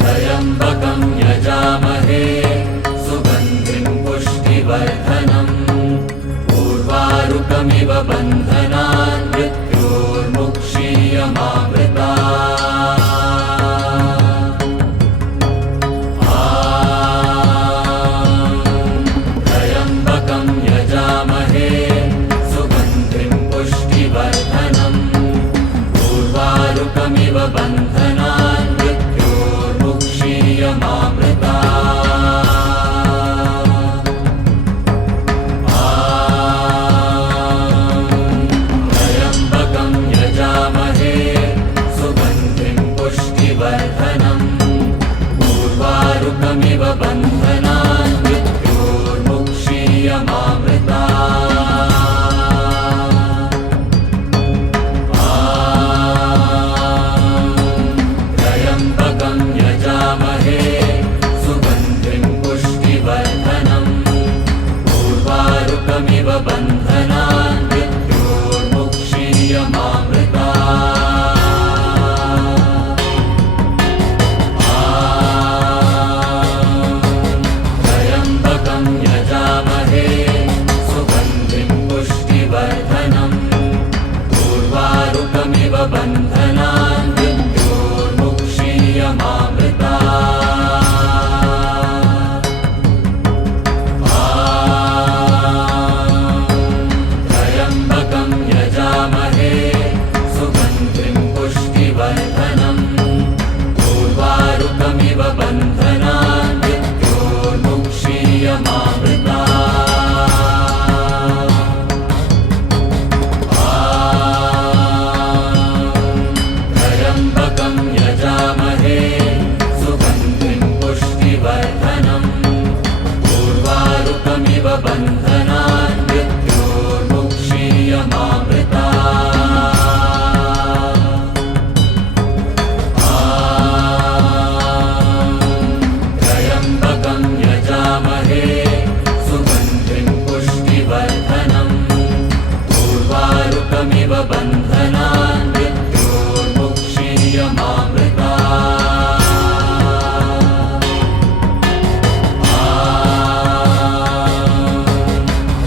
त्र्यम्बकं यजामहे सुगन्धिं पुष्टिवर्धनम् उर्वारुकमिव बन्धनान् मृत्योर्मुक्षीयमामृतात् त्र्यम्बकं यजामहे सुगन्धिं पुष्टिवर्धनम् उर्वारुकमिव बन्धनान् मृत्योर्मुक्षीयमामृतात् त्र्यम्बकं यजामहे सुगन्धिं पुष्टिवर्धनम् उर्वारुकमिव बन्धनान् मृत्योर्मुक्षीयमामृतात् त्र्यम्बकं यजामहे सुगन्धिं पुष्टिवर्धनम् उर्वारुकमिव बन्धनान् त्र्यम्बकं यजामहे सुगन्धिं पुष्टिवर्धनम् उर्वारुकमिव बन्धनान् मृत्योर्मुक्षीयमामृतात् त्र्यम्बकं यजामहे सुगन्धिं पुष्टिवर्धनम् उर्वारुकमिव बन्धनान् त्र्यम्बकं यजामहे सुगन्धिं पुष्टिवर्धनम् उर्वारुकमिव बन्धनान्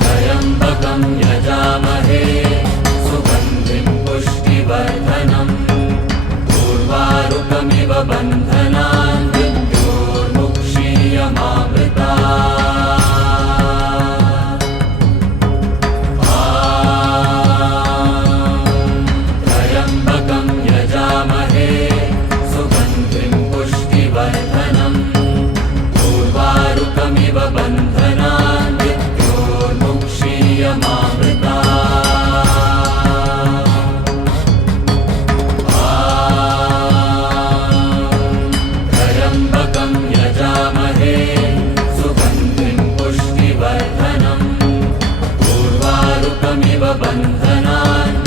त्र्यम्बकं यजामहे सुगन्धिं पुष्टिवर्धनम् उर्वारुकमिव बन्धनान् त्र्यम्बकं यजामहे सुगन्धिं पुष्टिवर्धनम् उर्वारुकमिव बन्धनान् त्र्यम्बकं यजामहे सुगन्धिं पुष्टिवर्धनम् उर्वारुकमिव बन्धनान्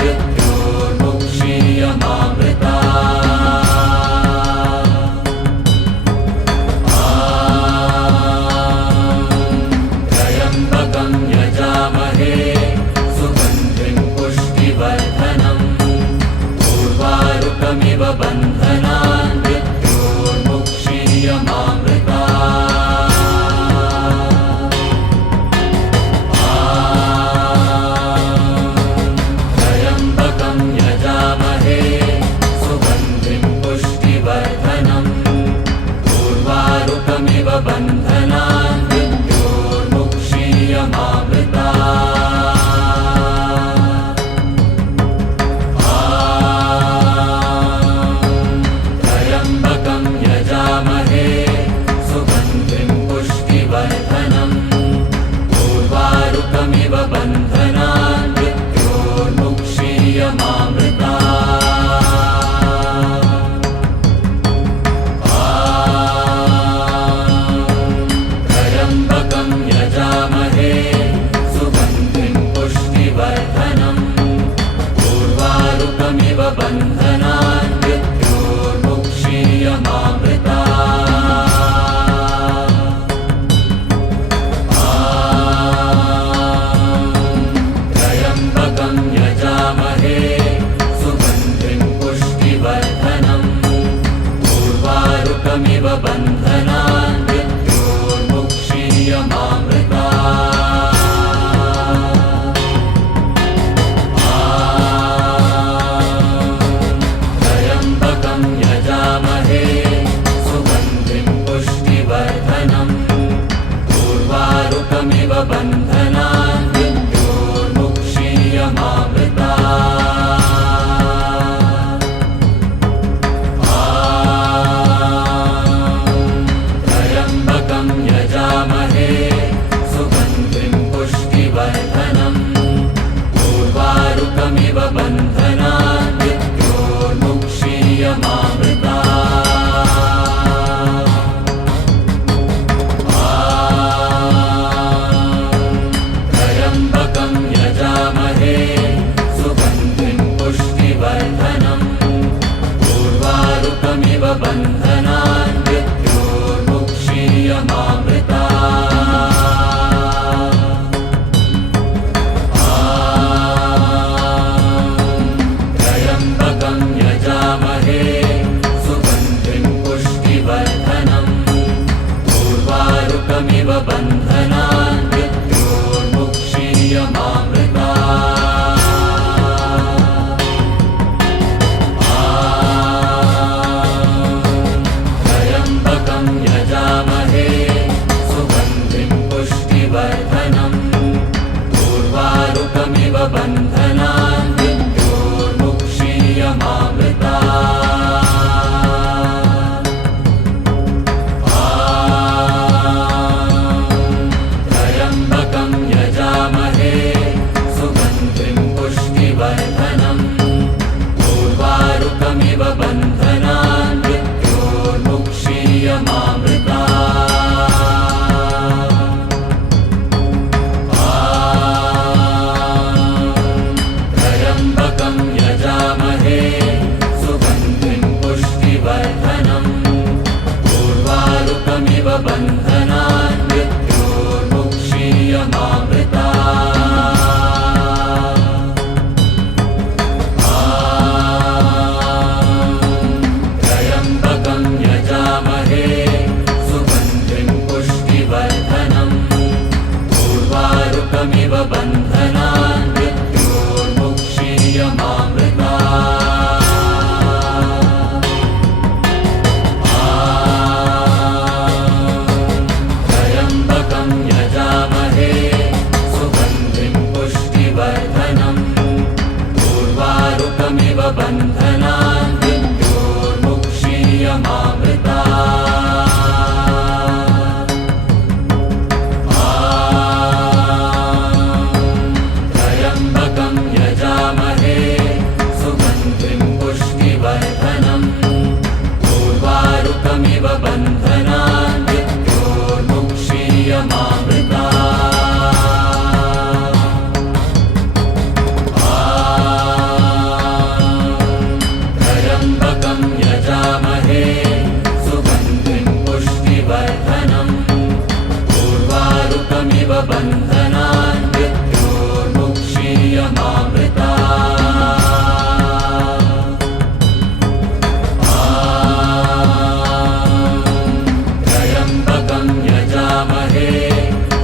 त्र्यम्बकं यजामहे सुगन्धिं पुष्टिवर्धनम् उर्वारुकमिव बन्धनान् त्र्यम्बकं यजामहे सुगन्धिं पुष्टिवर्धनम् उर्वारुकमिव बन्धनान् मृत्योर्मुक्षीयमामृतात् त्र्यम्बकमिव बन्धनान् मृत्योर्मुक्षीयमामृतात् त्र्यम्बकं यजामहे सुगन्धिं पुष्टिवर्धनम् उर्वारुकमिव बन्धनान् त्र्यम्बकं यजामहे सुगन्धिं पुष्टिवर्धनम् उर्वारुकमिव बन्धनान् त्र्यम्बकं यजामहे सुगन्धिं पुष्टिवर्धनम् उर्वारुकमिव बन्धनान् त्र्यम्बकं यजामहे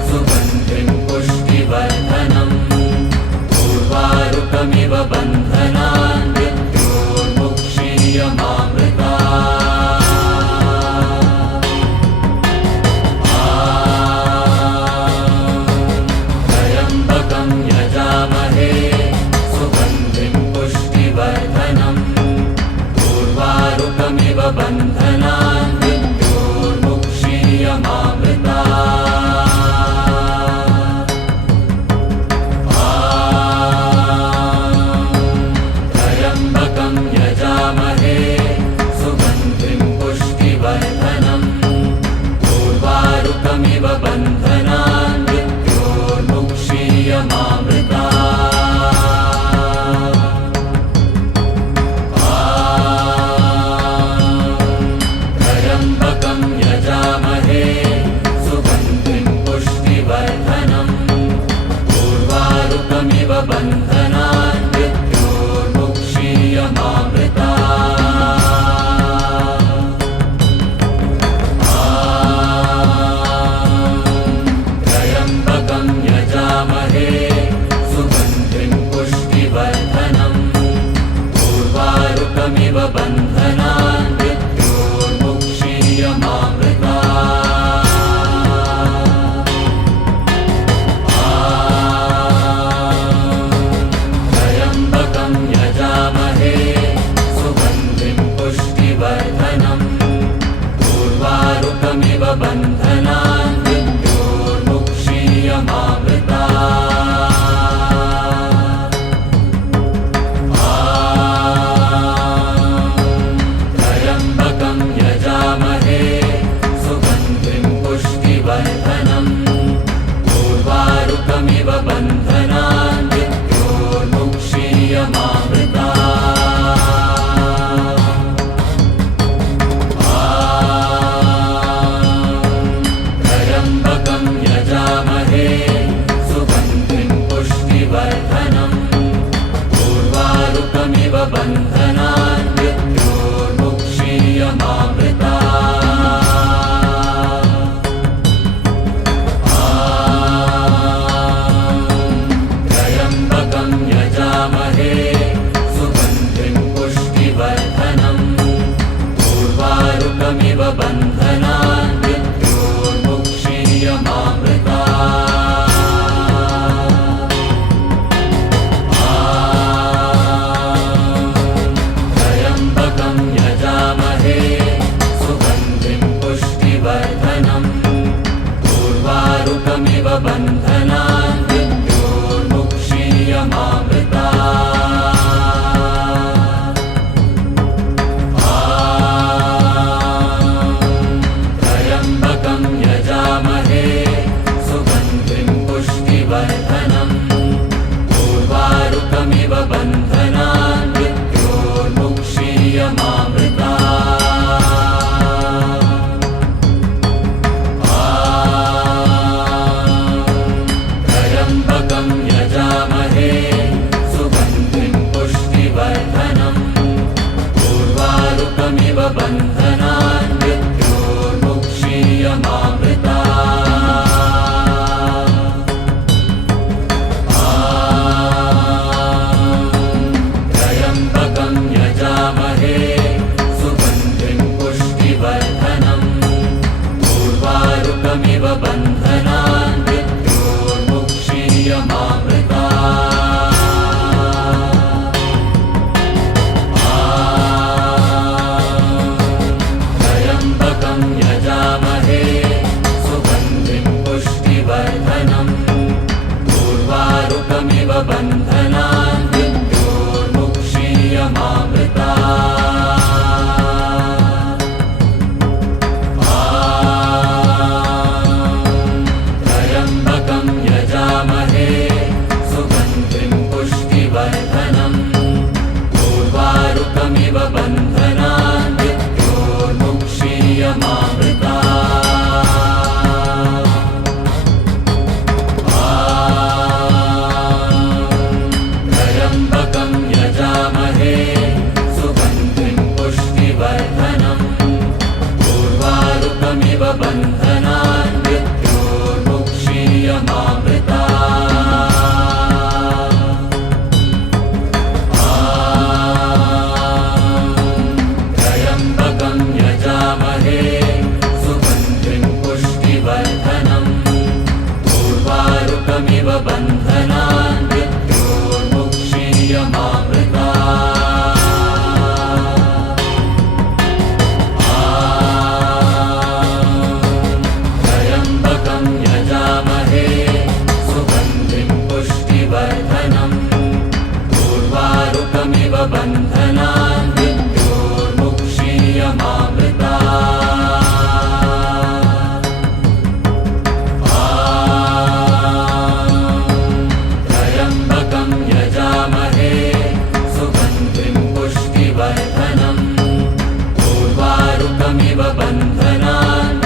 सुगन्धिं पुष्टिवर्धनम् उर्वारुकमिव बन्धनान् त्र्यम्बकं यजामहे सुगन्धिं पुष्टिवर्धनम् उर्वारुकमिव बन्धनान् त्र्यम्बकं यजामहे सुगन्धिं पुष्टिवर्धनम् उर्वारुकमिव बन्धनान् त्र्यम्बकं यजामहे सुगन्धिं पुष्टिवर्धनम् उर्वारुकमिव बन्धनान् त्र्यम्बकं यजामहे सुगन्धिं पुष्टिवर्धनम् उर्वारुकमिव बन्धनान् त्र्यम्बकं यजामहे सुगन्धिं पुष्टिवर्धनम् उर्वारुकमिव बन्धनान् त्र्यम्बकं यजामहे सुगन्धिं पुष्टिवर्धनम् उर्वारुकमिव बन्धनान् त्र्यम्बकं यजामहे सुगन्धिं पुष्टिवर्धनम् उर्वारुकमिव बन्धनान् त्र्यम्बकं यजामहे सुगन्धिं पुष्टिवर्धनम् उर्वारुकमिव बन्धनान् त्र्यम्बकं यजामहे सुगन्धिं पुष्टिवर्धनम् उर्वारुकमिव बन्धनान् त्र्यम्बकं यजामहे सुगन्धिं पुष्टिवर्धनम् उर्वारुकमिव बन्धनान् त्र्यम्बकं यजामहे सुगन्धिं पुष्टिवर्धनम् उर्वारुकमिव बन्धनान् त्र्यम्बकं पुष्टिवर्धनम् त्र्यम्बकं यजामहे सुगन्धिं पुष्टिवर्धनम् उर्वारुकमिव बन्धनान् मृत्योर्मुक्षीयमामृतात् त्र्यम्बकं यजामहे सुगन्धिं पुष्टिवर्धनम् उर्वारुकमिव बन्धनान् त्र्यम्बकं यजामहे सुगन्धिं पुष्टिवर्धनम् उर्वारुकमिव बन्धनान् त्र्यम्बकं यजामहे सुगन्धिं पुष्टिवर्धनम् उर्वारुकमिव बन्धनान् त्र्यम्बकं यजामहे सुगन्धिं पुष्टिवर्धनम् उर्वारुकमिव बन्धनान् त्र्यम्बकं यजामहे सुगन्धिं पुष्टिवर्धनम् उर्वारुकमिव बन्धनान्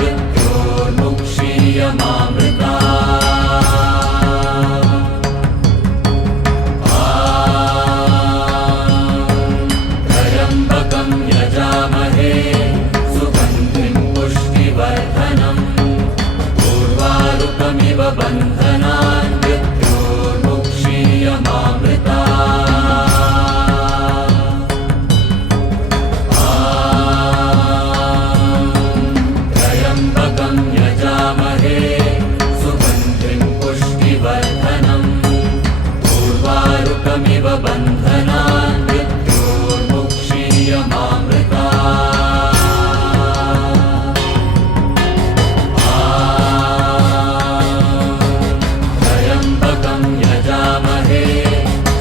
त्र्यम्बकं यजामहे सुगन्धिं पुष्टिवर्धनम् उर्वारुकमिव बन्धनान् त्र्यम्बकं यजामहे सुगन्धिं पुष्टिवर्धनम् उर्वारुकमिव बन्धनान् त्र्यम्बकं यजामहे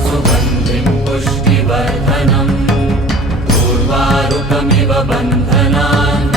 सुगन्धिं पुष्टिवर्धनम् उर्वारुकमिव बन्धनान्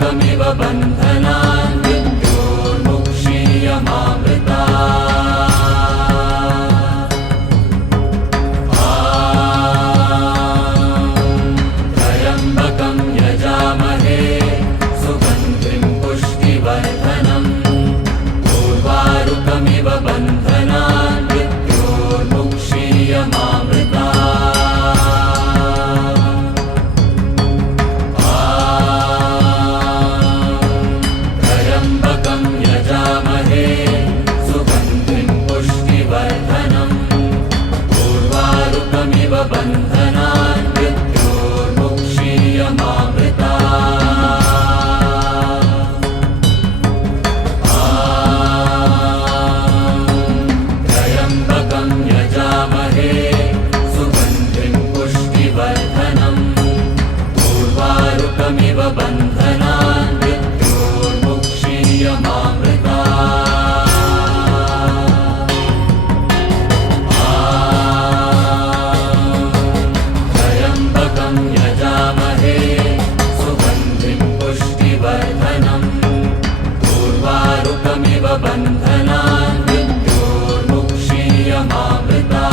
उर्वारुकमिव बन्धनान् मृत्योर्मुक्षीयमामृता त्र्यम्बकं यजामहे सुगन्धिं पुष्टिवर्धनम् उर्वारुकमिव बन्धनान् मृत्योर्मुक्षीयमामृता त्र्यम्बकं यजामहे सुगन्धिं पुष्टिवर्धनम् उर्वारुकमिव बन्धनान् मृत्योर्मुक्षीयमामृता त्र्यम्बकं यजामहे सुगन्धिं पुष्टिवर्धनम् उर्वारुकमिव बन्धनान् मृत्योर्मुक्षीयमामृता त्र्यम्बकं यजामहे सुगन्धिं पुष्टिवर्धनम् उर्वारुकमिव बन्धनान् मृत्योर्मुक्षीयमामृता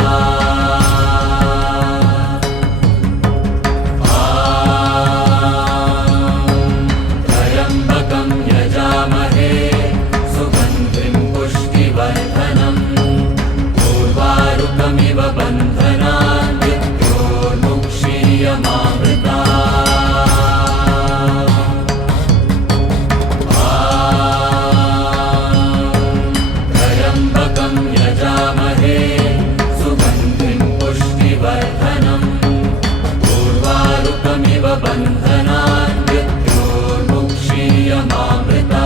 त्र्यम्बकं यजामहे सुगन्धिं पुष्टिवर्धनम् उर्वारुकमिव बन्धनान् मृत्योर्मुक्षीयमामृता त्र्यम्बकं यजामहे सुगन्धिं पुष्टिवर्धनम् उर्वारुकमिव बन्धनान् मृत्योर्मुक्षीयमामृता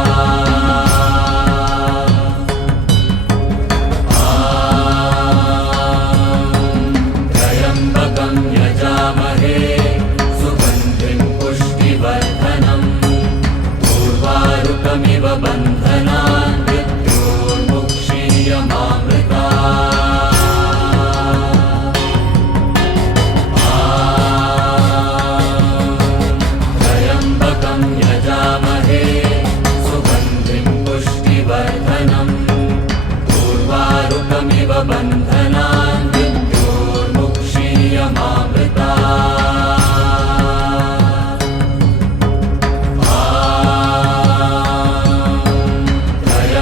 त्र्यम्बकं यजामहे सुगन्धिं पुष्टिवर्धनम् उर्वारुकमिव बन्धनान् मृत्योर्मुक्षीयमामृता त्र्यम्बकं यजामहे सुगन्धिं पुष्टिवर्धनम् उर्वारुकमिव बन्धनान् मृत्योर्मुक्षीयमामृता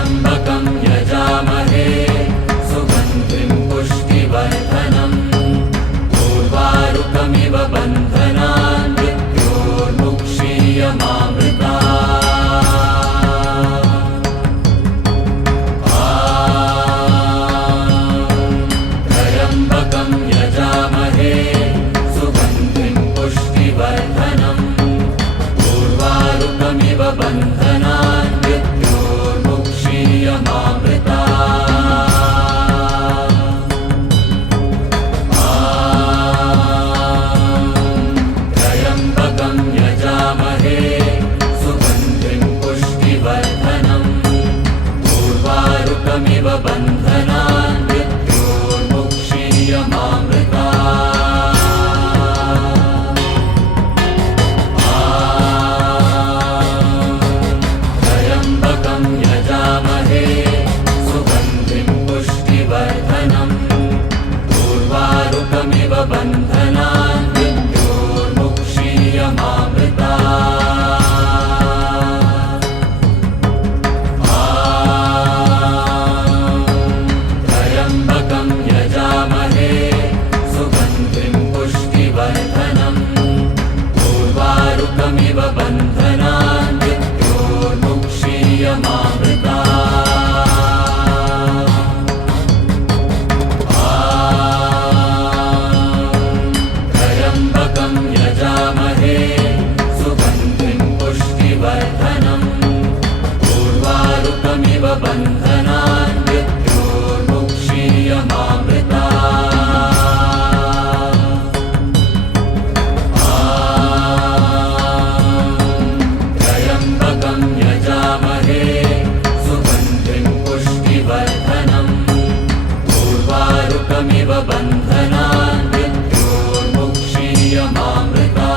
त्र्यम्बकं यजामहे सुगन्धिं पुष्टिवर्धनम् उर्वारुकमिव बन्धनान् मृत्योर्मुक्षीयमामृता त्र्यम्बकं यजामहे सुगन्धिं पुष्टिवर्धनम् उर्वारुकमिव बन्धनान् मृत्योर्मुक्षीयमामृता त्र्यम्बकं यजामहे सुगन्धिं पुष्टिवर्धनम् उर्वारुकमिव बन्धनान् मृत्योर्मुक्षीयमामृता त्र्यम्बकं यजामहे सुगन्धिं पुष्टिवर्धनम् उर्वारुकमिव बन्धनान् मृत्योर्मुक्षीयमामृता त्र्यम्बकं यजामहे सुगन्धिं पुष्टिवर्धनम् उर्वारुकमिव बन्धनान् मृत्योर्मुक्षीयमामृता त्र्यम्बकं यजामहे सुगन्धिं पुष्टिवर्धनम् उर्वारुकमिव बन्धनान् मृत्योर्मुक्षीयमामृता त्र्यम्बकं यजामहे सुगन्धिं पुष्टिवर्धनम् उर्वारुकमिव बन्धनान् मृत्योर्मुक्षीयमामृता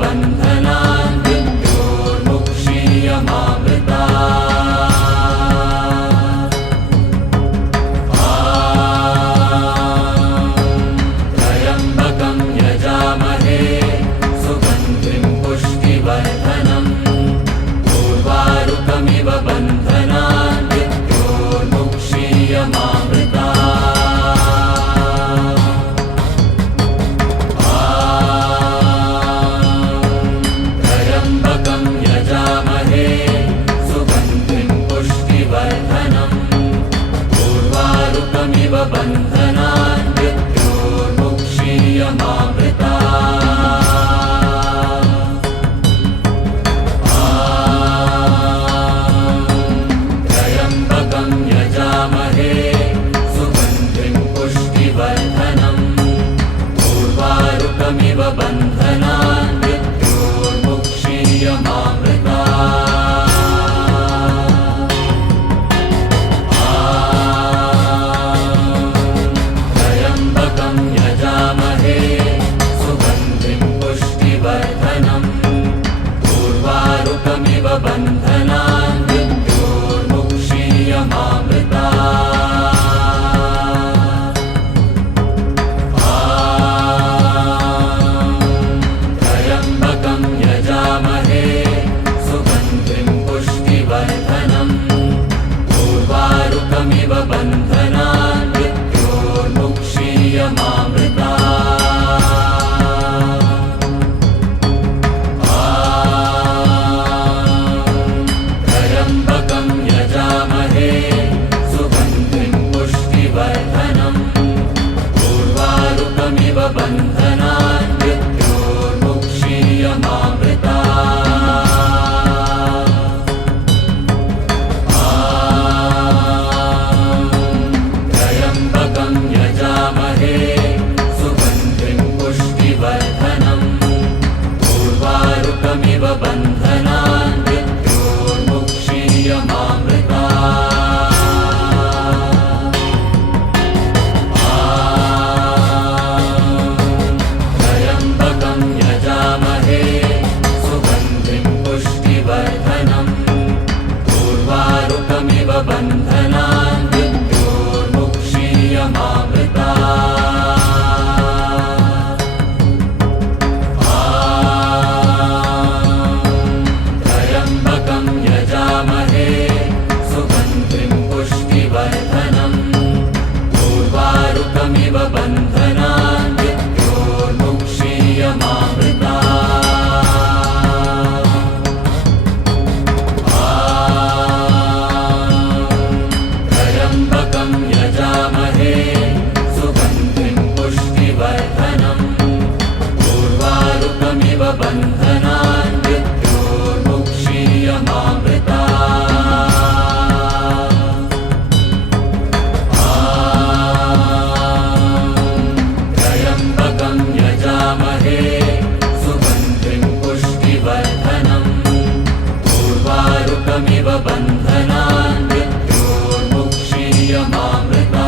बन्धनान् मृत्योर्मुक्षीयमामृता त्र्यम्बकं यजामहे सुगन्धिं पुष्टिवर्धनम् उर्वारुकमिव बन्धनान् मृत्योर्मुक्षीयमामृता त्र्यम्बकं यजामहे सुगन्धिं पुष्टिवर्धनम् उर्वारुकमिव बन्धनान् मृत्योर्मुक्षीयमामृता त्र्यम्बकं यजामहे सुगन्धिं पुष्टिवर्धनम् उर्वारुकमिव बन्धनान् मृत्योर्मुक्षीयमामृता त्र्यम्बकं यजामहे सुगन्धिं पुष्टिवर्धनम् उर्वारुकमिव बन्धनान् मृत्योर्मुक्षीयमामृता त्र्यम्बकं यजामहे सुगन्धिं पुष्टिवर्धनम् उर्वारुकमिव बन्धनान् मृत्योर्मुक्षीयमामृता त्र्यम्बकं यजामहे सुगन्धिं पुष्टिवर्धनम् उर्वारुकमिव बन्धनान् मृत्योर्मुक्षीयमामृता त्र्यम्बकं यजामहे सुगन्धिं पुष्टिवर्धनम् उर्वारुकमिव बन्धनान् मृत्योर्मुक्षीयमामृता त्र्यम्बकं यजामहे सुगन्धिं पुष्टिवर्धनम् उर्वारुकमिव बन्धनान् मृत्योर्मुक्षीयमामृता त्र्यम्बकं यजामहे सुगन्धिं पुष्टिवर्धनम् उर्वारुकमिव बन्धनान् मृत्योर्मुक्षीयमामृता त्र्यम्बकं यजामहे सुगन्धिं पुष्टिवर्धनम् उर्वारुकमिव बन्धनान् मृत्योर्मुक्षीयमामृता त्र्यम्बकं यजामहे सुगन्धिं पुष्टिवर्धनम् उर्वारुकमिव बन्धनान् मृत्योर्मुक्षीयमामृता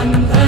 बन्धनान्